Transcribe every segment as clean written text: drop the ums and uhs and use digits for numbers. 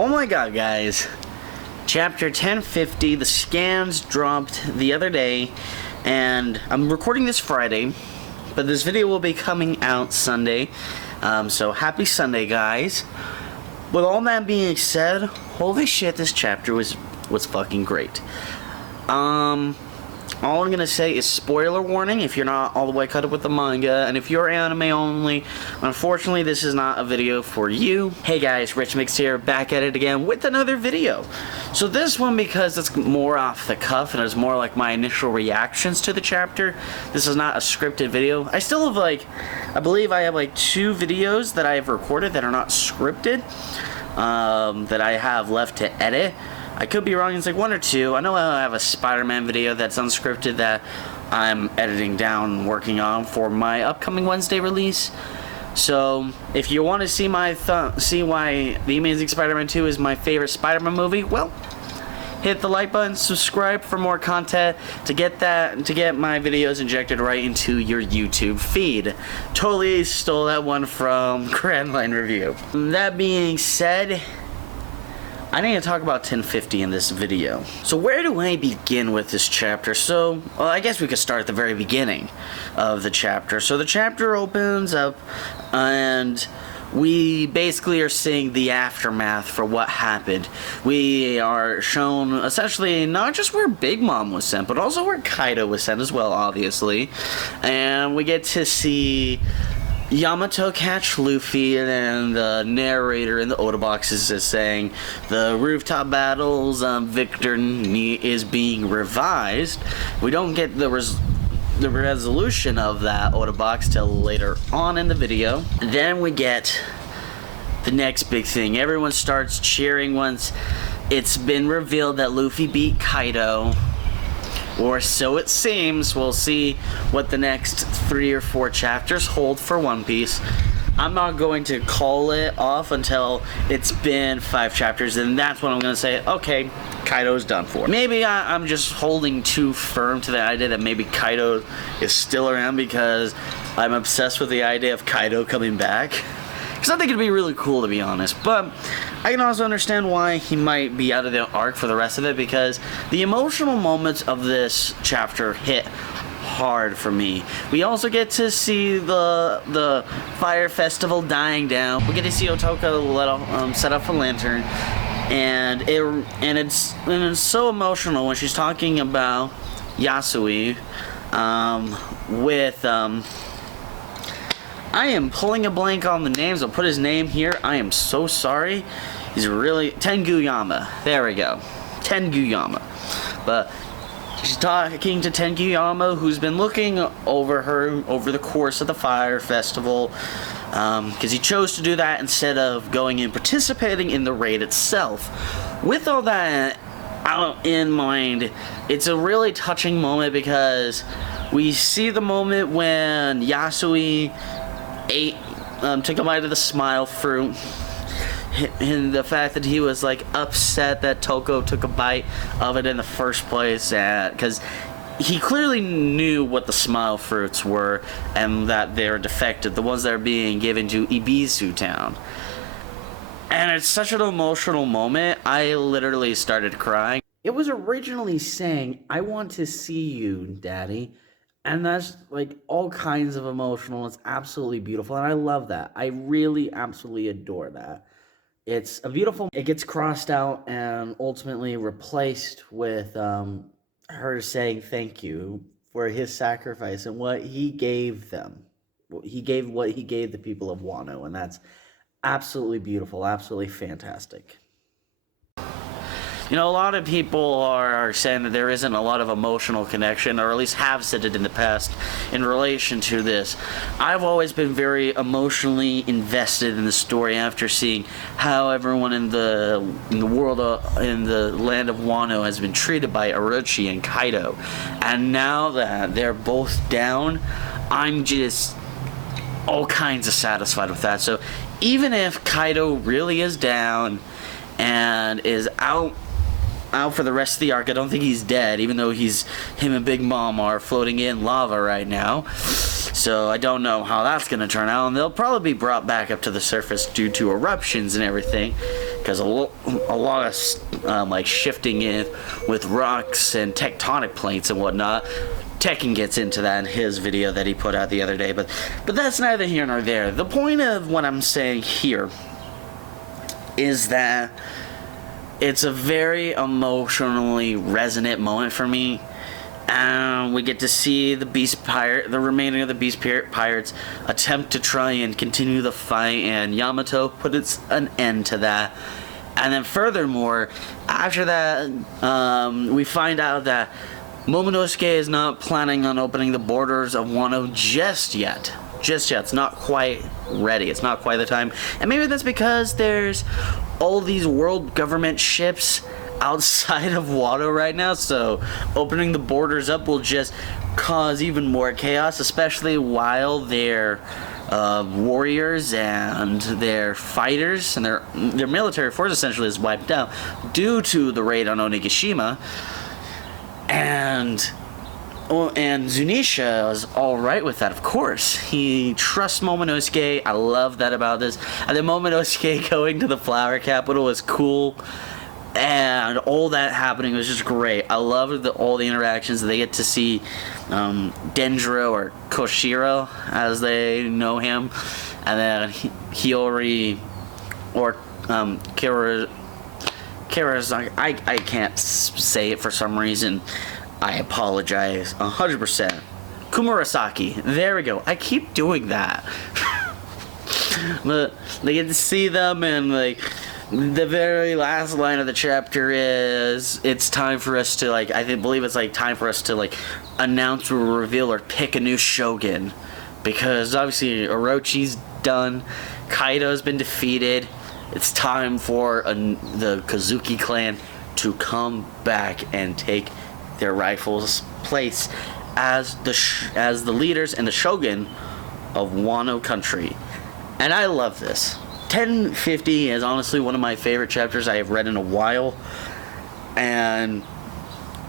Oh my god, guys. Chapter 1050, the scans dropped the other day, and I'm recording this Friday, but this video will be coming out Sunday. So happy Sunday, guys. With all that being said, holy shit, this chapter was fucking great. All I'm gonna say is spoiler warning if you're not all the way caught up with the manga, and if you're anime only, unfortunately this is not a video for you. Hey guys, Rich Mix here, back at it again with another video. So this one, because it's more off the cuff and it's more like my initial reactions to the chapter, this is not a scripted video. I still have I believe I have 2 videos that I have recorded that are not scripted, that I have left to edit. I could be wrong, it's 1 or 2. I know I have a Spider-Man video that's unscripted that I'm editing down and working on for my upcoming Wednesday release. So, if you want to see see why The Amazing Spider-Man 2 is my favorite Spider-Man movie, well, hit the like button, subscribe for more content to get my videos injected right into your YouTube feed. Totally stole that one from Grand Line Review. That being said, I need to talk about 1050 in this video. So where do I begin with this chapter? So, well, I guess we could start at the very beginning of the chapter. So the chapter opens up and we basically are seeing the aftermath for what happened. We are shown essentially not just where Big Mom was sent, but also where Kaido was sent as well, obviously. And we get to see Yamato catch Luffy, and the narrator in the Oda boxes is saying the rooftop battles, Victor is being revised. We don't get the resolution of that Oda box till later on in the video. Then we get the next big thing. Everyone starts cheering once it's been revealed that Luffy beat Kaido. Or so it seems. We'll see what the next 3 or 4 chapters hold for One Piece. I'm not going to call it off until it's been 5 chapters, and that's when I'm going to say, okay, Kaido's done for. Maybe I'm just holding too firm to the idea that maybe Kaido is still around because I'm obsessed with the idea of Kaido coming back. Because I think it'd be really cool, to be honest. But I can also understand why he might be out of the arc for the rest of it, because the emotional moments of this chapter hit hard for me. We also get to see the fire festival dying down. We get to see Otoko set up a lantern, and it's so emotional when she's talking about Yasui with I am pulling a blank on the names. I'll put his name here. I am so sorry. He's really Tenguyama. There we go. Tenguyama. But she's talking to Tenguyama, who's been looking over her over the course of the fire festival, because he chose to do that instead of going and participating in the raid itself. With all that out in mind, it's a really touching moment because we see the moment when Yasui took a bite of the smile fruit, and the fact that he was upset that Toko took a bite of it in the first place, because he clearly knew what the smile fruits were and that they're defective, the ones that are being given to Ibizu town. And it's such an emotional moment. I literally started crying. It was originally saying, "I want to see you, Daddy." And that's all kinds of emotional. It's absolutely beautiful, and I love that. I really absolutely adore that. It's a beautiful. It gets crossed out and ultimately replaced with her saying thank you for his sacrifice and what he gave them. He gave what he gave the people of Wano, and that's absolutely beautiful, absolutely fantastic. You know, a lot of people are saying that there isn't a lot of emotional connection, or at least have said it in the past, in relation to this. I've always been very emotionally invested in the story after seeing how everyone in the world, in the land of Wano, has been treated by Orochi and Kaido. And now that they're both down, I'm just all kinds of satisfied with that. So even if Kaido really is down and is out for the rest of the arc, I don't think he's dead, even though him and Big Mom are floating in lava right now. So I don't know how that's going to turn out, and they'll probably be brought back up to the surface due to eruptions and everything. because a lot of like shifting in with rocks and tectonic plates and whatnot. Tekken gets into that in his video that he put out the other day, but that's neither here nor there. The point of what I'm saying here is that it's a very emotionally resonant moment for me. We get to see the remaining of the Beast Pirates attempt to try and continue the fight, and Yamato put an end to that. And then furthermore, after that, we find out that Momonosuke is not planning on opening the borders of Wano just yet. It's not quite ready. It's not quite the time. And maybe that's because there's all these world government ships outside of Wano right now, so opening the borders up will just cause even more chaos, especially while their warriors and their fighters and their military force essentially is wiped out due to the raid on Onigashima. And Zunisha is alright with that, of course. He trusts Momonosuke. I love that about this. And then Momonosuke going to the flower capital was cool. And all that happening was just great. I love all the interactions. They get to see Denjiro, or Koshiro, as they know him. And then Hiyori, or Kara's, I can't say it for some reason. I apologize 100%. Kumurasaki. There we go. I keep doing that. But they get to see them, and like the very last line of the chapter is, it's time for us to believe it's like time for us to announce or reveal or pick a new shogun, because obviously Orochi's done, Kaido's been defeated. It's time for the Kozuki clan to come back and take their rightful place as the leaders and the shogun of Wano country. And I love this. 1050 is honestly one of my favorite chapters I have read in a while, and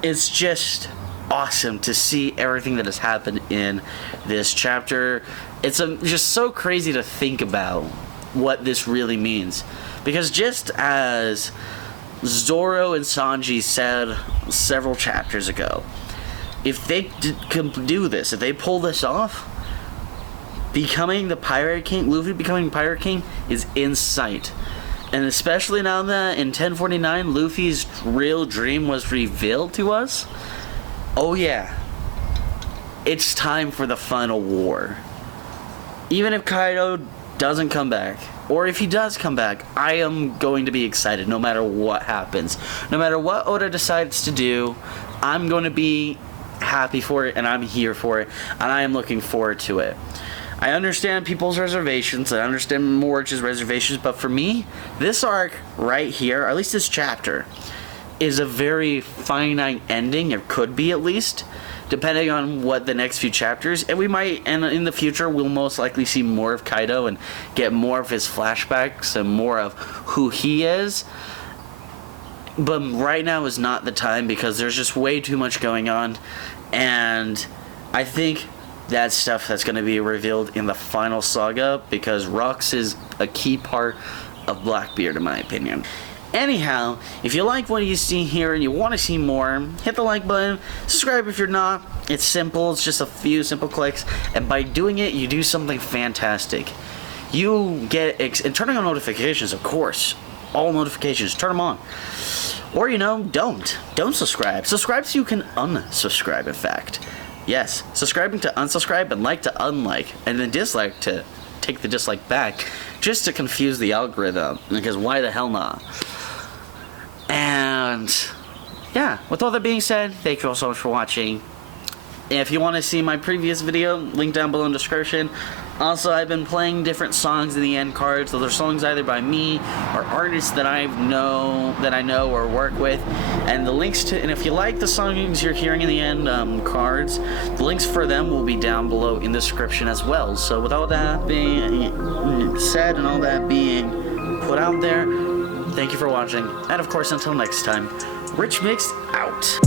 it's just awesome to see everything that has happened in this chapter. It's just so crazy to think about what this really means, because just as Zoro and Sanji said several chapters ago, if they can do this, if they pull this off, becoming the Pirate King, Luffy becoming Pirate King, is in sight. And especially now that in 1049 Luffy's real dream was revealed to us, oh yeah, it's time for the final war. Even if Kaido doesn't come back, or if he does come back, I am going to be excited no matter what happens. No matter what Oda decides to do, I'm going to be happy for it, and I'm here for it, and I am looking forward to it. I understand people's reservations, I understand Morich's reservations, but for me, this arc right here, or at least this chapter, is a very finite ending. It could be, at least, depending on what the next few chapters, and we might, and in the future we'll most likely see more of Kaido and get more of his flashbacks and more of who he is. But right now is not the time, because there's just way too much going on, and I think that's stuff that's going to be revealed in the final saga, because Rocks is a key part of Blackbeard in my opinion. Anyhow, if you like what you see here and you want to see more, hit the like button, subscribe if you're not. It's simple, it's just a few simple clicks, and by doing it, you do something fantastic. You get, and turning on notifications, of course, all notifications, turn them on. Or, don't subscribe. Subscribe so you can unsubscribe, in fact. Yes, subscribing to unsubscribe and like to unlike, and then dislike to take the dislike back, just to confuse the algorithm, because why the hell not? And yeah, with all that being said, thank you all so much for watching. If you want to see my previous video, link down below in the description. Also, I've been playing different songs in the end cards. Those are songs either by me or artists that I know or work with. And the links to, and if you like the songs you're hearing in the end cards, the links for them will be down below in the description as well. So with all that being said and all that being put out there, thank you for watching. And of course, until next time, Rich Mix out.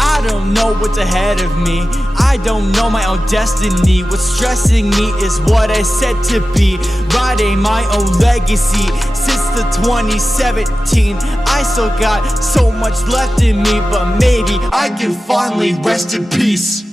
I don't know what's ahead of me. I don't know my own destiny. What's stressing me is what I said to be, writing my own legacy. Since of 2017. I still got so much left in me, but maybe I can finally rest in peace.